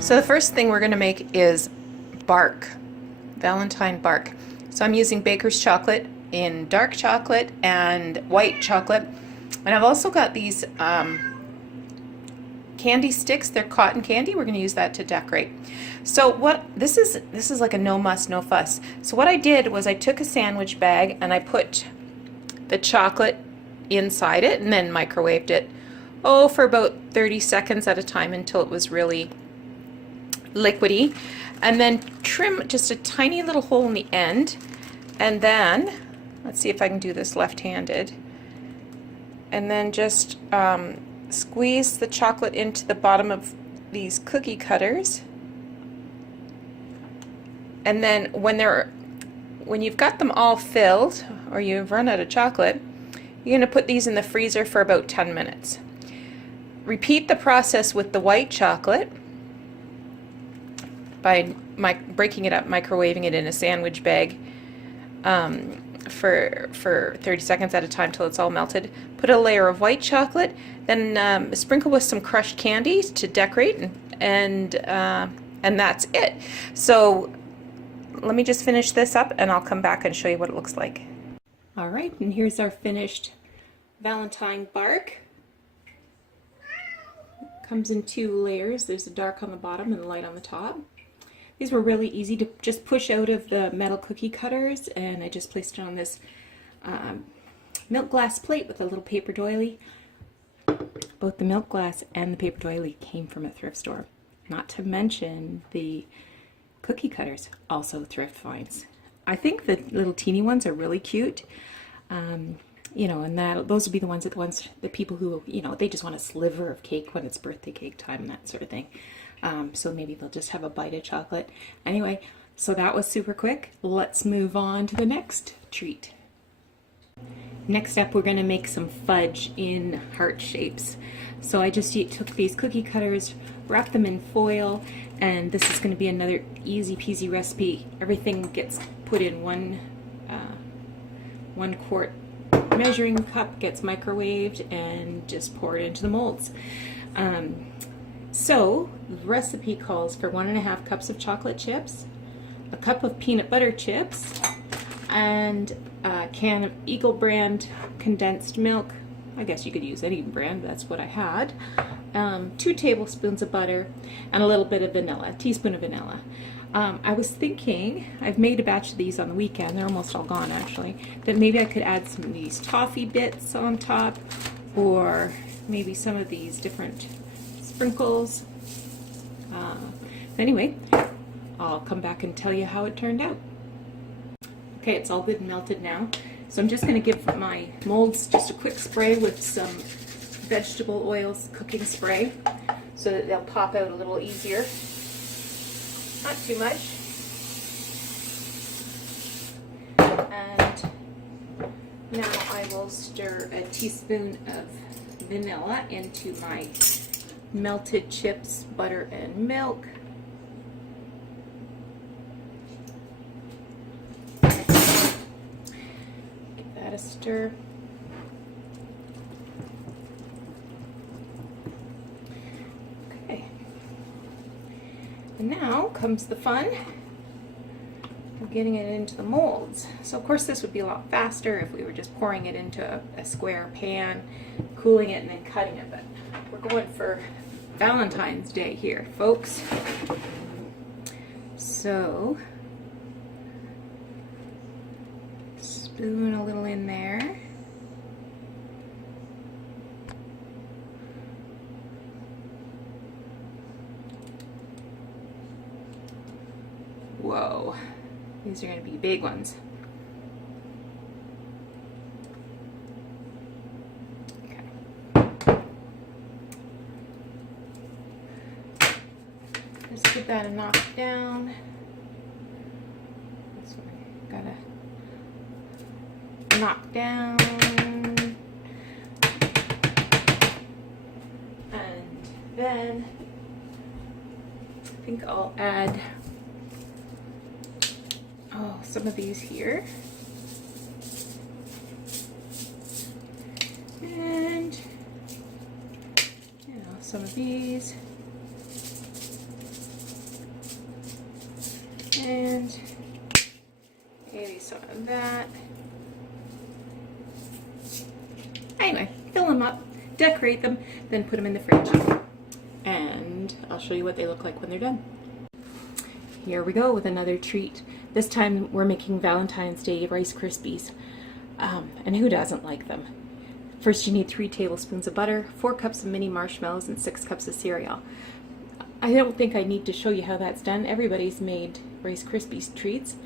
So the first thing we're going to make is bark, Valentine bark. So I'm using baker's chocolate in dark chocolate and white chocolate. And I've also got these candy sticks. They're cotton candy. We're going to use that to decorate. So what this is like a no muss, no fuss. So what I did was I took a sandwich bag and I put the chocolate inside it and then microwaved it, for about 30 seconds at a time until it was really liquidy, and then trim just a tiny little hole in the end, and then let's see if I can do this left-handed, and then just squeeze the chocolate into the bottom of these cookie cutters, and then when you've got them all filled or you've run out of chocolate, you're going to put these in the freezer for about 10 minutes. Repeat the process with the white chocolate by breaking it up, microwaving it in a sandwich bag for 30 seconds at a time till it's all melted. Put a layer of white chocolate, then sprinkle with some crushed candy to decorate, and that's it. So let me just finish this up and I'll come back and show you what it looks like. All right, and here's our finished Valentine bark. Comes in 2 layers. There's a dark on the bottom and a light on the top. These were really easy to just push out of the metal cookie cutters, and I just placed it on this milk glass plate with a little paper doily. Both the milk glass and the paper doily came from a thrift store. Not to mention the cookie cutters, also thrift finds. I think the little teeny ones are really cute. You know, and those would be the people who, you know, they just want a sliver of cake when it's birthday cake time, that sort of thing. So maybe they'll just have a bite of chocolate. Anyway, so that was super quick. Let's move on to the next treat. Next up, we're going to make some fudge in heart shapes. So I just took these cookie cutters, wrapped them in foil, and this is going to be another easy peasy recipe. Everything gets put in one quart measuring cup, gets microwaved, and just pour it into the molds. So the recipe calls for 1.5 cups of chocolate chips, a cup of peanut butter chips, and a can of Eagle brand condensed milk. I guess you could use any brand, that's what I had. 2 tablespoons of butter, and a little bit of vanilla, a teaspoon of vanilla. I was thinking, I've made a batch of these on the weekend, they're almost all gone actually, that maybe I could add some of these toffee bits on top, or maybe some of these different sprinkles. Anyway, I'll come back and tell you how it turned out. Okay, it's all good and melted now. So I'm just going to give my molds just a quick spray with some vegetable oils cooking spray so that they'll pop out a little easier. Not too much. And now I will stir a teaspoon of vanilla into my melted chips, butter, and milk. Give that a stir. Okay. And now comes the fun of getting it into the molds. So of course this would be a lot faster if we were just pouring it into a square pan, cooling it, and then cutting it, but we're going for Valentine's Day here, folks. So, spoon a little in there. Whoa, these are going to be big ones. Just give that a knock down. This one gotta knock down. And then I think I'll add some of these here. And some of these. And maybe some of that. Anyway, fill them up, decorate them, then put them in the fridge. And I'll show you what they look like when they're done. Here we go with another treat. This time we're making Valentine's Day Rice Krispies. And who doesn't like them? First you need 3 tablespoons of butter, 4 cups of mini marshmallows, and 6 cups of cereal. I don't think I need to show you how that's done. Everybody's made Rice Krispies treats.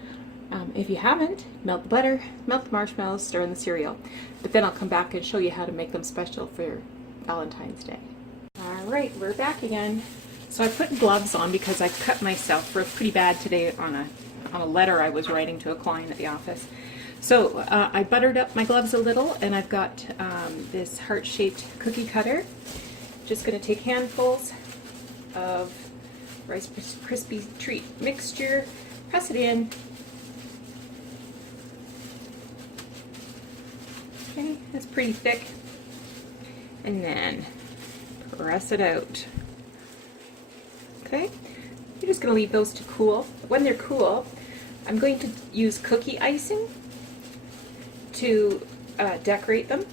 If you haven't, melt the butter, melt the marshmallows, stir in the cereal. But then I'll come back and show you how to make them special for Valentine's Day. Alright, we're back again. So I put gloves on because I cut myself pretty bad today on a letter I was writing to a client at the office. So I buttered up my gloves a little, and I've got this heart-shaped cookie cutter. Just going to take handfuls of Rice Krispies treat mixture, press it in. Okay, that's pretty thick. And then press it out. Okay, you're just going to leave those to cool. When they're cool, I'm going to use cookie icing to decorate them.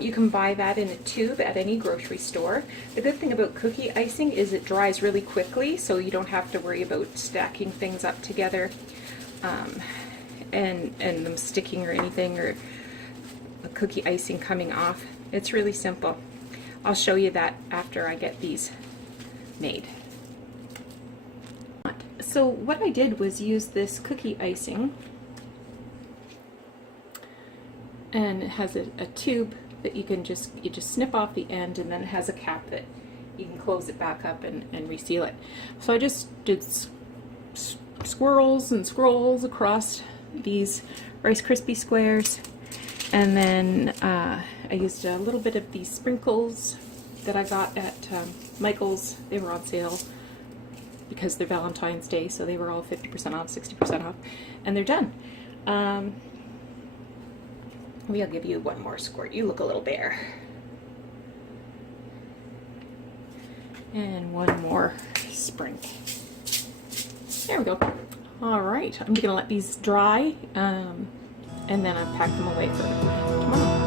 You can buy that in a tube at any grocery store. The good thing about cookie icing is it dries really quickly, so you don't have to worry about stacking things up together and them sticking or anything, or the cookie icing coming off. It's really simple. I'll show you that after I get these made. So what I did was use this cookie icing, and it has a tube that you just snip off the end, and then it has a cap that you can close it back up and reseal it. So I just did swirls and scrolls across these Rice Krispie squares, and then I used a little bit of these sprinkles that I got at Michael's. They were on sale because they're Valentine's Day, so they were all 50% off, 60% off, and they're done. Maybe I'll give you one more squirt. You look a little bare. And one more sprinkle. There we go. All right, I'm gonna let these dry, and then I'll pack them away for tomorrow.